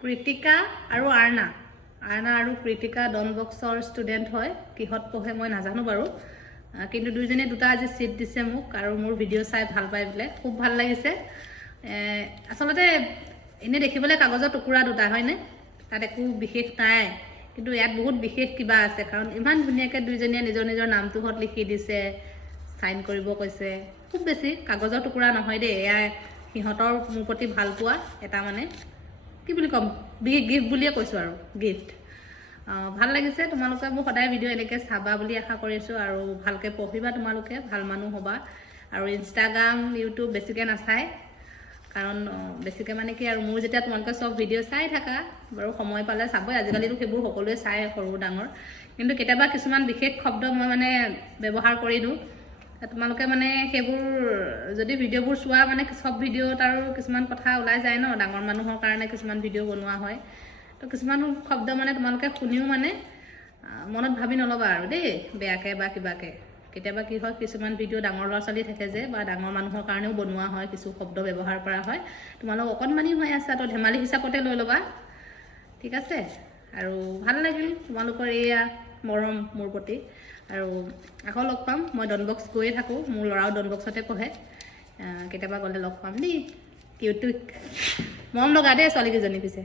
কৃতিকা আৰু আৰ্ণা আৰু কৃতিকা ডনবক্সৰ ষ্টুডেণ্ট হয় কিহত পঢ়ে মই নাজানো বাৰু কিন্তু দুইজনে দুটা আজি সিট দিছে মোক আৰু মোৰ ভিডিঅ' চাই ভাল পাই বোলে খুব ভাল লাগিছে আসলতে এনে দেখিবলৈ কাগজৰ টুকুৰা দুটা হয়নে তাত একো বিশেষ নাই কিন্তু ইয়াত বহুত বিশেষ কিবা আছে কাৰণ ইমান ধুনীয়াকৈ দুইজনীয়ে নিজৰ নিজৰ নামটোহত লিখি দিছে সাইন কৰিব কৈছে খুব বেছি কাগজৰ টুকুৰা নহয় দেই এয়া সিহঁতৰ মোৰ প্ৰতি ভাল পোৱা এটা মানে কি বুলি কম গিফ্ট বুলিয়ে কৈছো আৰু গিফ্ট ভাল লাগিছে তোমালোকে মোৰ সদায় ভিডিঅ' এনেকৈ চাবা বুলি আশা কৰিছো আৰু ভালকৈ পঢ়িবা তোমালোকে ভাল মানুহ হ'বা আৰু ইনষ্টাগ্ৰাম ইউটিউব বেছিকৈ নাচাই কাৰণ বেছিকৈ মানে কি আৰু মোৰ যেতিয়া তোমালোকে সব ভিডিঅ' চাই থাকা বাৰু সময় পালে চাবই আজিকালিতো সেইবোৰ সকলোৱে চাই সৰু ডাঙৰ কিন্তু কেতিয়াবা কিছুমান বিশেষ শব্দ মই মানে ব্যৱহাৰ কৰি দিওঁ তোমালোকে মানে সেইবোৰ যদি ভিডিঅ'বোৰ চোৱা মানে সব ভিডিঅ'ত আৰু কিছুমান কথা ওলাই যায় ন ডাঙৰ মানুহৰ কাৰণে কিছুমান ভিডিঅ' বনোৱা হয় তো কিছুমান শব্দ মানে তোমালোকে শুনিও মানে মনত ভাবি নলবা আৰু দেই বেয়াকৈ বা কিবাকৈ কেতিয়াবা কি হয় কিছুমান ভিডিঅ' ডাঙৰ ল'ৰা ছোৱালী থাকে যে বা ডাঙৰ মানুহৰ কাৰণেও বনোৱা হয় কিছু শব্দ ব্যৱহাৰ কৰা হয় তোমালোক অকণমানি হৈ আছা তো ধেমালি হিচাপতে লৈ ল'বা ঠিক আছে আৰু ভাল লাগিল তোমালোকৰ এয়া মৰম মোৰ প্ৰতি আৰু আকৌ লগ পাম মই ডনবক্স গৈয়ে থাকোঁ মোৰ ল'ৰাও ডনবক্সতে পঢ়ে কেতিয়াবা গ'লে লগ পাম দেই কিউট মৰম লগা দেই ছোৱালীকেইজনী পিছে